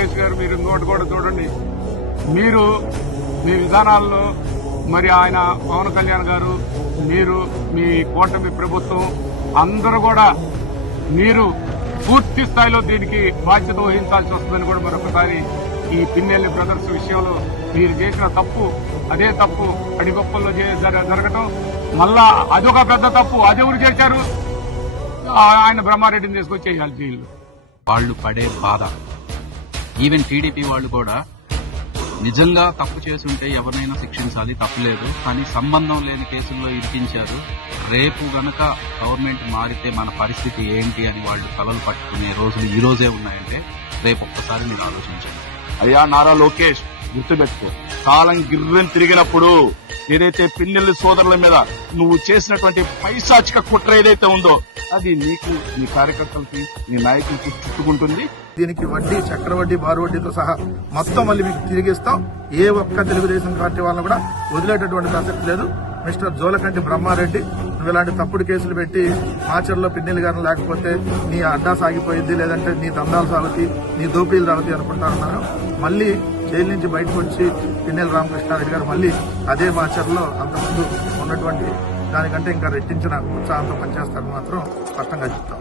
లోకేష్ గారు మీరు ఇంకోటి కూడా చూడండి, మీరు మీ విధానాల్లో మరి ఆయన పవన్ కళ్యాణ్ గారు, మీరు మీ కూటమి ప్రభుత్వం అందరూ కూడా మీరు పూర్తి స్థాయిలో దీనికి బాధ్యత వహించాల్సి వస్తుందని కూడా మరొకసారి ఈ పిన్నెల్లి బ్రదర్స్ విషయంలో మీరు చేసిన తప్పు, అదే తప్పు అడిగొప్పల్లో జరగటం, మళ్ళా అదొక పెద్ద తప్పు. అదెవరు చేశారు? ఆయన బ్రహ్మారెడ్డిని తీసుకొచ్చేయాలి జైలు. వాళ్ళు పడే బాధ, ఈవెన్ టీడీపీ వాళ్ళు కూడా నిజంగా తప్పు చేసుంటే ఎవరినైనా శిక్షించాలి, తప్పులేదు. కానీ సంబంధం లేని కేసుల్లో ఇరికించారు. రేపు గనక గవర్నమెంట్ మారితే మన పరిస్థితి ఏంటి అని వాళ్ళు తలలు పట్టుకునే రోజులు ఈ రోజే ఉన్నాయంటే రేపు ఒక్కసారి మీరు ఆలోచించండి. అయ్యా నారా లోకేష్, గుర్తుపెట్టుకో, కాలం గిర్రెని తిరిగినప్పుడు ఏదైతే పిన్నెల్లి సోదరుల మీద నువ్వు చేసినటువంటి పైశాచిక కుట్ర ఏదైతే ఉందో అది నీకు, నీ కార్యకర్తలకి, నీ నాయకులకి చుట్టుకుంటుంది. దీనికి వడ్డీ, చక్రవడ్డీ, బారు వడ్డీతో సహా మొత్తం మళ్ళీ మీకు తిరిగిస్తాం. ఏ ఒక్క తెలుగుదేశం పార్టీ వాళ్ళని కూడా వదిలేటటువంటి ప్రసక్తి లేదు. మిస్టర్ జోలకంటి బ్రహ్మారెడ్డి, నువ్వు ఇలాంటి తప్పుడు కేసులు పెట్టి మాచర్లో పిన్నెల్లి గారిని లేకపోతే నీ అడ్డా సాగిపోయింది, లేదంటే నీ దందాలు సాగుతాయి, నీ దోపిడీలు సాగుతాయి అనుకుంటున్నాను. మళ్ళీ జైలు నుంచి బయటకు వచ్చి పిన్నెల్లి రామకృష్ణారెడ్డి గారు మళ్ళీ అదే మాచర్లో అంతకుముందు ఉన్నటువంటి దానికంటే ఇంకా రెట్టించిన ఉత్సాహంతో పనిచేస్తారని మాత్రం స్పష్టంగా చెప్తాం.